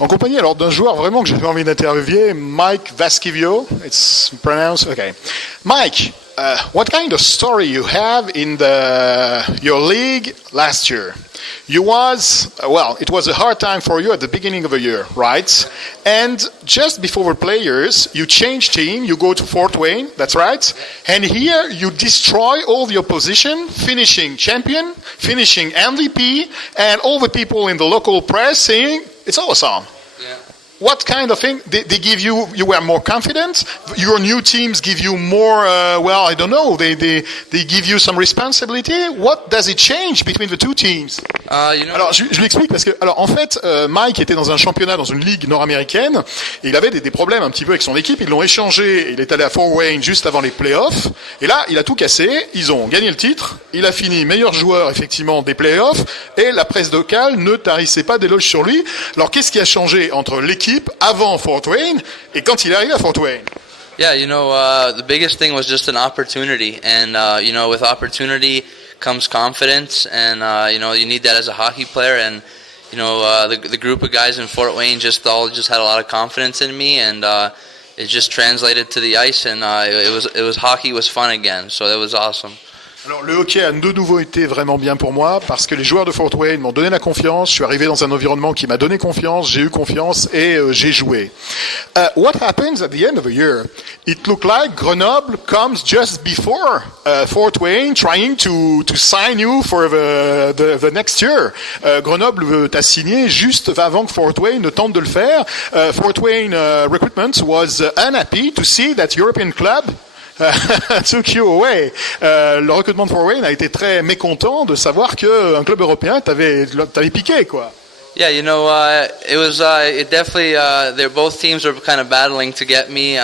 En compagnie alors d'un joueur vraiment que j'avais envie d'interviewer, Mike Vaskivuo. It's pronounced okay. Mike, what kind of story you have in your league last year? It was a hard time for you at the beginning of the year, right? And just before the players, you change team, you go to Fort Wayne, that's right? And here you destroy all the opposition, finishing champion, finishing MVP, and all the people in the local press saying, it's awesome. Yeah. What kind of thing? They give you were more confident? Your new teams give you more, I don't know, they give you some responsibility? What does it change between the two teams? Alors, je l'explique parce que, alors, en fait, Mike était dans un championnat, dans une ligue nord-américaine, et il avait des problèmes un petit peu avec son équipe. Ils l'ont échangé, il est allé à Fort Wayne juste avant les playoffs, et là, il a tout cassé. Ils ont gagné le titre. Il a fini meilleur joueur, effectivement, des playoffs, et la presse locale ne tarissait pas d'éloges sur lui. Alors, qu'est-ce qui a changé entre l'équipe avant Fort Wayne et quand il est arrivé à Fort Wayne? Yeah, the biggest thing was just an opportunity, and with opportunity comes confidence, and you need that as a hockey player, and the group of guys in Fort Wayne just had a lot of confidence in me, and it just translated to the ice, and it was hockey was fun again, so that was awesome. Alors le hockey a de nouveau été vraiment bien pour moi parce que les joueurs de Fort Wayne m'ont donné la confiance, je suis arrivé dans un environnement qui m'a donné confiance, j'ai eu confiance et j'ai joué. What happens at the end of the year? It looked like Grenoble comes just before Fort Wayne trying to sign you for the next year. Grenoble t'a signé juste avant que Fort Wayne ne tente de le faire. Fort Wayne recruitment was unhappy to see that European club took you away. Le recrutement de Fort Wayne a été très mécontent de savoir qu'un club européen t'avait piqué, quoi. Yeah, it was it definitely. Both teams were kind of battling to get me,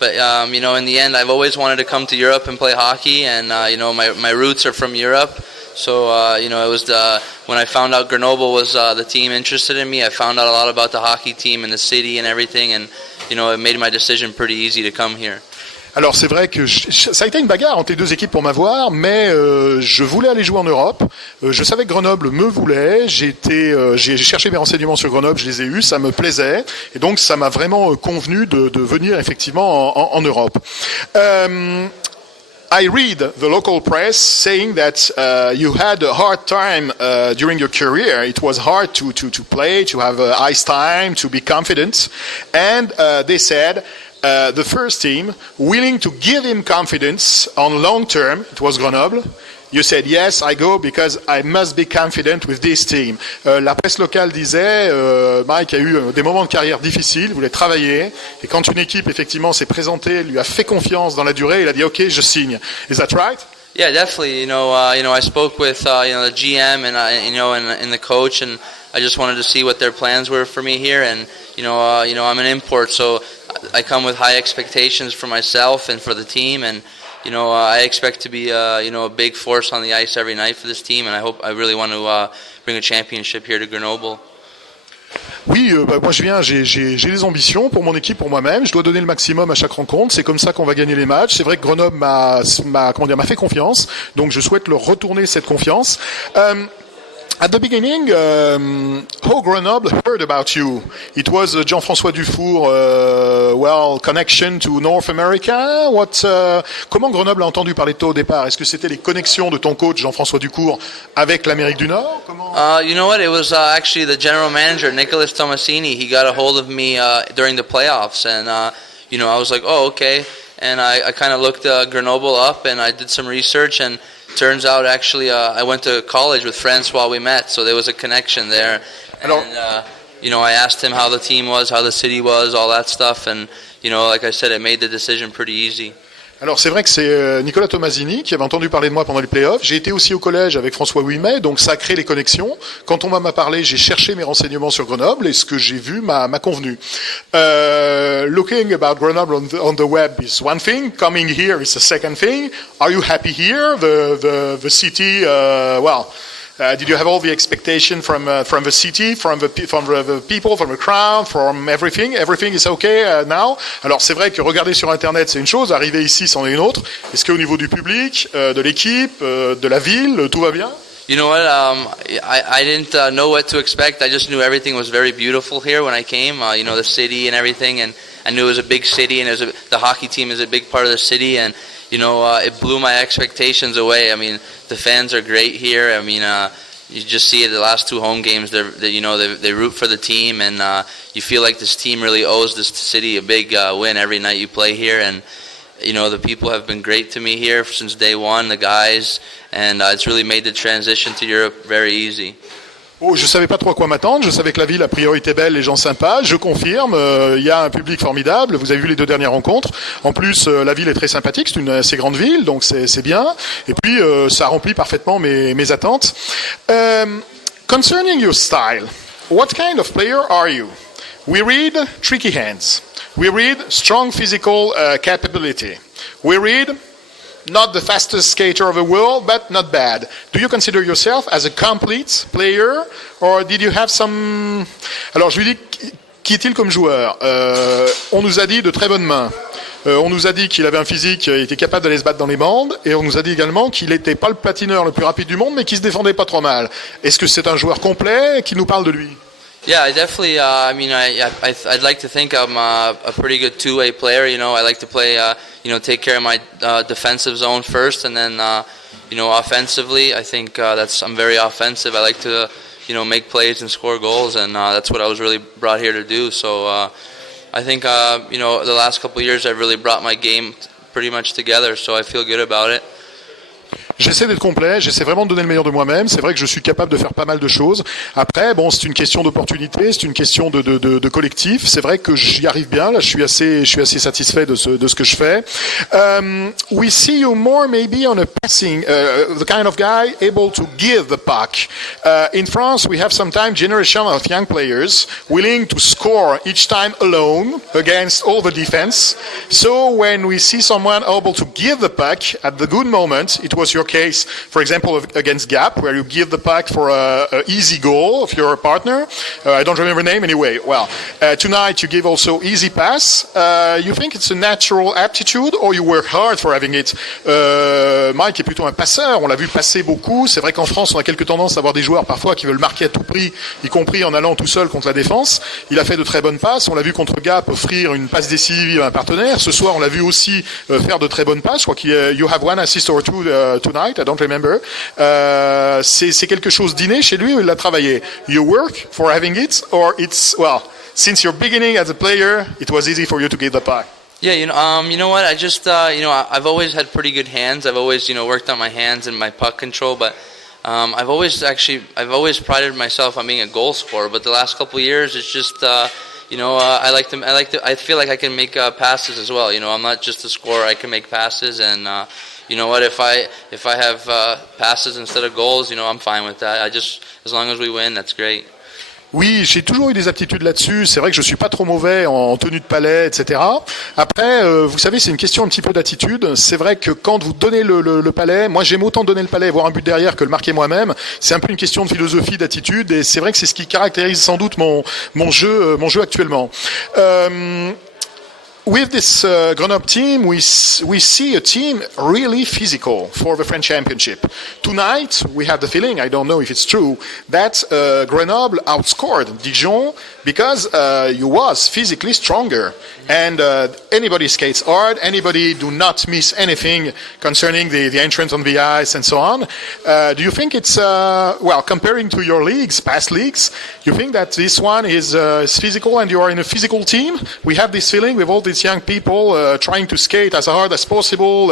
but in the end, I've always wanted to come to Europe and play hockey, and my roots are from Europe. So it was when I found out Grenoble was the team interested in me. I found out a lot about the hockey team and the city and everything, and it made my decision pretty easy to come here. Alors c'est vrai que ça a été une bagarre entre les deux équipes pour m'avoir, mais je voulais aller jouer en Europe. Je savais que Grenoble me voulait. J'ai cherché mes renseignements sur Grenoble, je les ai eus, ça me plaisait, et donc ça m'a vraiment convenu de venir effectivement en Europe. I read the local press saying that you had a hard time during your career. It was hard to play, to have ice time, to be confident, and they said. The first team willing to give him confidence on long term, it was Grenoble. You said, yes, I go because I must be confident with this team. La presse locale disait, Mike a eu des moments de carrière difficiles, voulait travailler, et quand une équipe effectivement s'est présentée, lui a fait confiance dans la durée, il a dit, ok, je signe. Is that right? Yeah, definitely. I spoke with the GM and the coach, and I just wanted to see what their plans were for me here, and I'm an import, so I come with high expectations for myself and for the team, and I expect to be a big force on the ice every night for this team, and I really want to bring a championship here to Grenoble. Oui, moi j'ai des ambitions pour mon équipe, pour moi-même. Je dois donner le maximum à chaque rencontre. C'est comme ça qu'on va gagner les matchs. C'est vrai que Grenoble m'a fait confiance, donc je souhaite leur retourner cette confiance. At the beginning, how Grenoble heard about you? It was Jean-François Dufour, connection to North America. Comment Grenoble a entendu parler de toi au départ? Est-ce que c'était les connexions de ton coach Jean-François Dufour avec l'Amérique du Nord? You know what? It was actually the general manager, Nicholas Tomasini. He got a hold of me during the playoffs, and I was like, oh, okay. And I kind of looked Grenoble up, and I did some research, and turns out actually I went to college with friends while we met, so there was a connection there. And I asked him how the team was, how the city was, all that stuff, and like I said, it made the decision pretty easy. Alors c'est vrai que c'est Nicolas Tomasini qui avait entendu parler de moi pendant les playoffs. J'ai été aussi au collège avec François Ouimet, donc ça a créé les connexions. Quand on m'a parlé, j'ai cherché mes renseignements sur Grenoble et ce que j'ai vu m'a convenu. Looking about Grenoble on the web is one thing. Coming here is a second thing. Are you happy here? The city, did you have all the expectation from the city, from the people, from the crowd, from everything? Everything is okay now. Alors c'est vrai que regarder sur Internet c'est une chose, arriver ici c'en est une autre. Est-ce qu'au niveau du public, de l'équipe, de la ville, tout va bien? You know what? I didn't know what to expect. I just knew everything was very beautiful here when I came. You know, the city and everything, and I knew it was a big city, and the hockey team is a big part of the city, and you know, it blew my expectations away. I mean, the fans are great here. I mean, you just see it the last two home games. They root for the team, and you feel like this team really owes this city a big win every night you play here. And you know, the people have been great to me here since day one, the guys, and it's really made the transition to Europe very easy. Oh, je savais pas trop à quoi m'attendre, je savais que la ville a priori était belle, les gens sympas, je confirme, il y a un public formidable, vous avez vu les deux dernières rencontres, en plus la ville est très sympathique, c'est une assez grande ville, donc c'est bien, et puis ça remplit parfaitement mes attentes. Concerning your style, what kind of player are you? We read tricky hands, we read strong physical capability, we read not the fastest skater of the world, but not bad. Do you consider yourself as a complete player, or did you have some... Alors, je lui dis, qui est-il comme joueur? On nous a dit de très bonnes mains. On nous a dit qu'il avait un physique, il était capable d'aller se battre dans les bandes, et on nous a dit également qu'il n'était pas le patineur le plus rapide du monde, mais qu'il se défendait pas trop mal. Est-ce que c'est un joueur complet qui nous parle de lui? Yeah, I definitely. I mean, I'd like to think I'm a pretty good two-way player. You know, I like to play. You know, take care of my defensive zone first, and then you know, offensively, I think I'm very offensive. I like to, you know, make plays and score goals, and that's what I was really brought here to do. So I think you know, the last couple of years I've really brought my game pretty much together. So I feel good about it. J'essaie d'être complet, j'essaie vraiment de donner le meilleur de moi-même. C'est vrai que je suis capable de faire pas mal de choses. Après, bon, c'est une question d'opportunité, c'est une question de collectif. C'est vrai que j'y arrive bien. Là, je suis assez satisfait de ce que je fais. We see you more maybe on a passing, the kind of guy able to give the puck. In France, we have sometimes generation of young players willing to score each time alone against all the defense. So when we see someone able to give the puck at the good moment, it was your case, for example, against Gap, where you give the puck for a easy goal of your partner. I don't remember the name anyway. Well, tonight you give also easy pass. You think it's a natural aptitude, or you work hard for having it? Mike est plutôt un passeur. On l'a vu passer beaucoup. C'est vrai qu'en France, on a quelques tendances à avoir des joueurs parfois qui veulent marquer à tout prix, y compris en allant tout seul contre la défense. Il a fait de très bonnes passes. On l'a vu contre Gap offrir une passe décisive à un partenaire. Ce soir, on l'a vu aussi faire de très bonnes passes. Je crois qu'il you have one assist or two tonight. I don't remember. C'est quelque chose d'inné chez lui ou il l'a travaillé? You work for having it, or it's, well, since your beginning as a player, it was easy for you to get the puck? Yeah, you know what? I just, you know, I've always had pretty good hands. I've always, you know, worked on my hands and my puck control, but I've always prided myself on being a goal scorer. But the last couple of years, it's just, you know, I feel like I can make passes as well. You know, I'm not just a scorer. I can make passes, and you know what? If I have passes instead of goals, you know, I'm fine with that. As long as we win, that's great. Oui, j'ai toujours eu des aptitudes là-dessus. C'est vrai que je suis pas trop mauvais en tenue de palais, etc. Après, vous savez, c'est une question un petit peu d'attitude. C'est vrai que quand vous donnez le palais, moi j'aime autant donner le palais et voir un but derrière que le marquer moi-même. C'est un peu une question de philosophie, d'attitude, et c'est vrai que c'est ce qui caractérise sans doute mon jeu actuellement. With this Grenoble team, we see a team really physical for the French Championship. Tonight, we have the feeling, I don't know if it's true, that Grenoble outscored Dijon because you was physically stronger. And anybody skates hard, anybody do not miss anything concerning the entrance on the ice and so on. Do you think it's, well, comparing to your leagues, past leagues, you think that this one is physical and you are in a physical team? We have this feeling with all these young people trying to skate as hard as possible,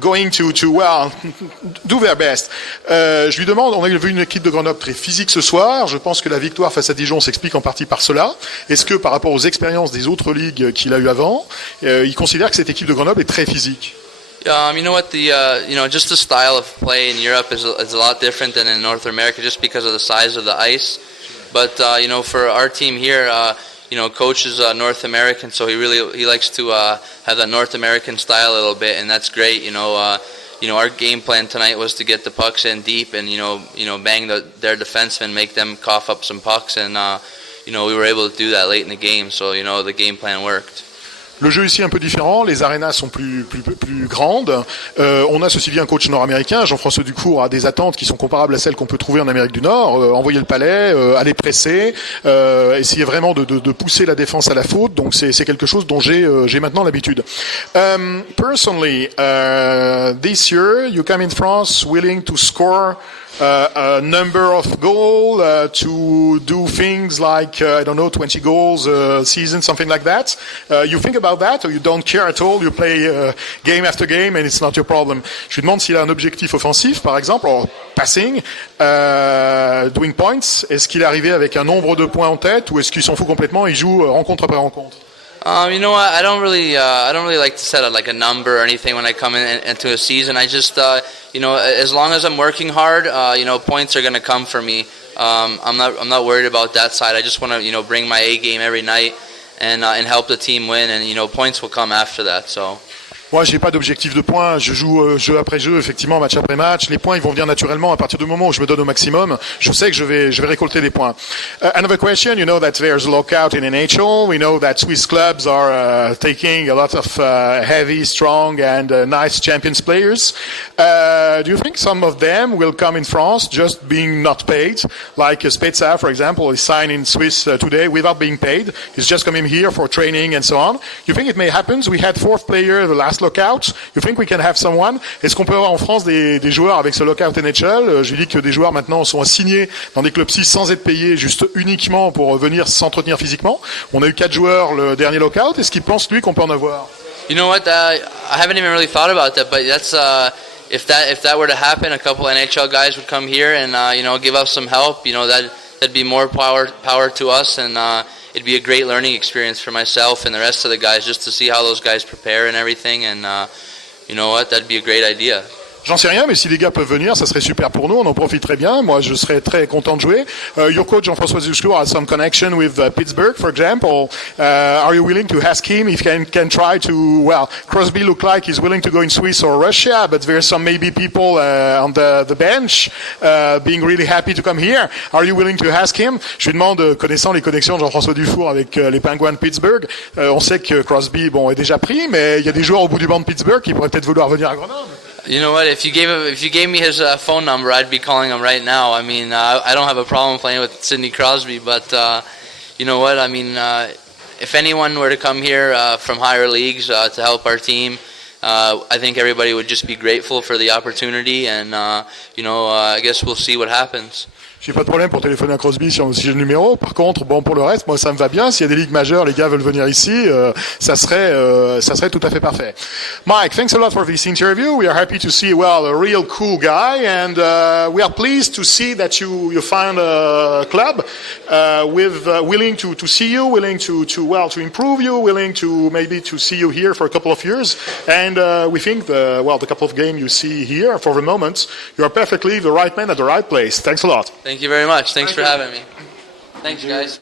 going to well, do their best. Je lui demande, on a vu une équipe de Grenoble très physique ce soir. Je pense que la victoire face à Dijon s'explique en partie par cela. Est-ce que par rapport aux expériences des autres ligues qu'il a eu avant, il considère que cette équipe de Grenoble est très physique? You know what? You know, just the style of play in Europe is a lot different than in North America, just because of the size of the ice. But you know, for our team here, you know, coach is North American, so he likes to have that North American style a little bit, and that's great. You know, our game plan tonight was to get the pucks in deep and you know bang their defensemen, make them cough up some pucks, and you know, we were able to do that late in the game. So you know, the game plan worked. Le jeu ici est un peu différent, les arénas sont plus grandes. On a ceci dit un coach nord-américain, Jean-François Ducour a des attentes qui sont comparables à celles qu'on peut trouver en Amérique du Nord. Envoyer le palais, aller presser, essayer vraiment de pousser la défense à la faute. Donc c'est quelque chose dont j'ai maintenant l'habitude. Personally, this year you come in France willing to score a number of goals, to do things like, I don't know, 20 goals a season, something like that. You think about that or you don't care at all? You play game after game and it's not your problem. Je lui demande s'il a un objectif offensif, par exemple, or passing, doing points. Est-ce qu'il est arrivé avec un nombre de points en tête ou est-ce qu'il s'en fout complètement et il joue rencontre après rencontre? You know what? I don't really like to set like a number or anything when I come into a season. I just, as long as I'm working hard, points are going to come for me. I'm not worried about that side. I just want to, bring my A game every night and help the team win, and points will come after that. So. Moi, j'ai pas d'objectif de points. Je joue jeu après jeu, effectivement, match après match. Les points, ils vont venir naturellement à partir du moment où je me donne au maximum. Je sais que je vais récolter des points. Another question. You know that there's a lockout in NHL. We know that Swiss clubs are taking a lot of heavy, strong, and nice champions players. Do you think some of them will come in France just being not paid? Like Spezza, for example, is signed in Swiss today without being paid. He's just coming here for training and so on. You think it may happen? We had fourth player the last lockout. You think we can have someone? Est-ce qu'on peut avoir en France des joueurs avec ce lockout NHL? Je dis que des joueurs maintenant sont assignés dans des clubs 6 sans être payés, juste uniquement pour venir s'entretenir physiquement. On a eu 4 joueurs le dernier lockout. Est-ce qu'il pense lui qu'on peut en avoir? You know what? I haven't even really thought about that, but that's if that were to happen, a couple NHL guys would come here and give us some help. That'd be more power to us, and it'd be a great learning experience for myself and the rest of the guys just to see how those guys prepare and everything. And you know what? That'd be a great idea. J'en sais rien, mais si les gars peuvent venir, ça serait super pour nous. On en profiterait bien. Moi, je serais très content de jouer. Your coach, Jean-François Ducour, has some connection with Pittsburgh, for example. Are you willing to ask him if he can try to? Well, Crosby look like he's willing to go in Swiss or Russia, but there's some maybe people on the bench being really happy to come here. Are you willing to ask him? Je lui demande, connaissant les connexions de Jean-François Dufour avec les Penguins de Pittsburgh, on sait que Crosby, est déjà pris, mais il y a des joueurs au bout du banc de Pittsburgh qui pourraient peut-être vouloir venir à Grenoble. You know what? If you gave me his phone number, I'd be calling him right now. I mean, I don't have a problem playing with Sidney Crosby, but you know what? I mean, if anyone were to come here from higher leagues to help our team, I think everybody would just be grateful for the opportunity, and I guess we'll see what happens. J'ai pas de problème pour téléphoner à Crosby si j'ai le numéro. Par contre, pour le reste, moi ça me va bien. S'il y a des ligues majeures, les gars veulent venir ici, ça serait tout à fait parfait. Mike, thanks a lot for this interview. We are happy to see, a real cool guy, and we are pleased to see that you find a club with willing to see you, willing to improve you, willing to maybe to see you here for a couple of years. And we think the couple of games you see here for the moment, you are perfectly the right man at the right place. Thanks a lot. Thank you very much. Thanks for having me. Thanks, guys.